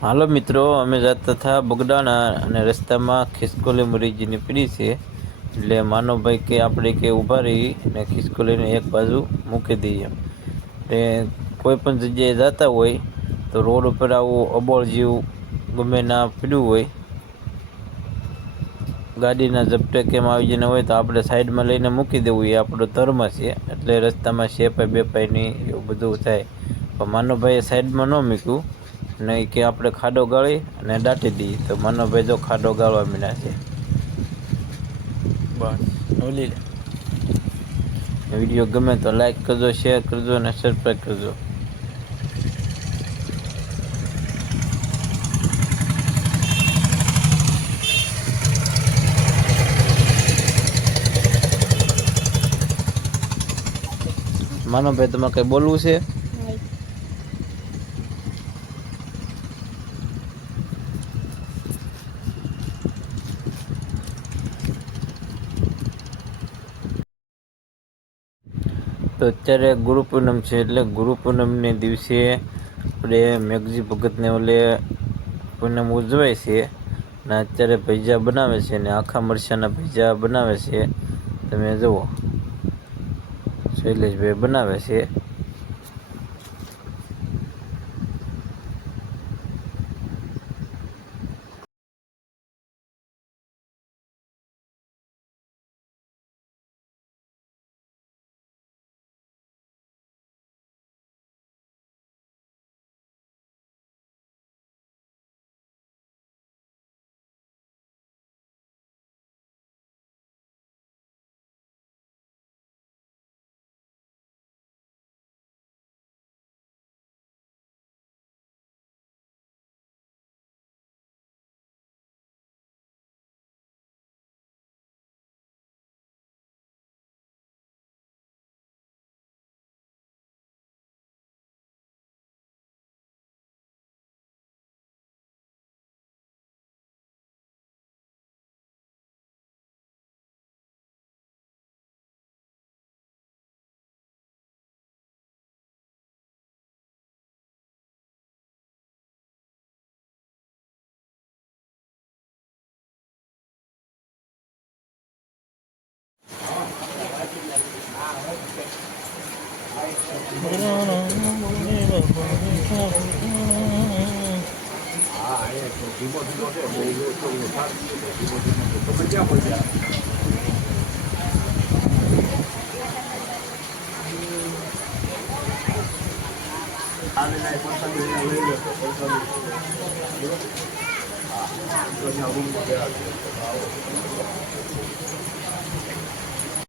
હાલો મિત્રો, અમે જતા હતા બગડાણા અને રસ્તામાં ખિસકોલી મરીજીની પીડી છે. એટલે માનવભાઈ કે આપણે કે ઊભા રહી અને ખિસકોલીને એક બાજુ મૂકી દઈએ. એટલે કોઈ પણ જગ્યાએ જતા હોય તો રોડ ઉપર આવું અબોળ જેવું ગમે ના પીડ્યું હોય, ગાડીના ઝપટે કેમ આવી જઈને હોય તો આપણે સાઈડમાં લઈને મૂકી દેવું, એ આપણો ધર્મ છે. એટલે રસ્તામાં શેપાઈ બેપાઈ એવું બધું થાય. પણ માનવભાઈએ સાઈડમાં ન મૂક્યું, નહીં કે આપણે ખાડો ગાળી અને દાટી દઈએ તો માનવભાઈ તો ખાડો ગાળવા મીડ્યા છે. બસ ઓલી વિડીયો ગમે તો લાઈક કરજો, શેર કરજો અને સબસ્ક્રાઈબ કરજો. માનવભાઈ તમારે કંઈ બોલવું છે? તો અત્યારે ગુરુ પૂનમ છે, એટલે ગુરુ પૂનમને દિવસે આપણે મેઘજી ભગતને ઓલે પૂનમ ઉજવાય છે. અને અત્યારે ભજીયા બનાવે છે ને આખા મરચાંના ભજીયા બનાવે છે. તમે જુઓ, શૈલેષભાઈ બનાવે છે.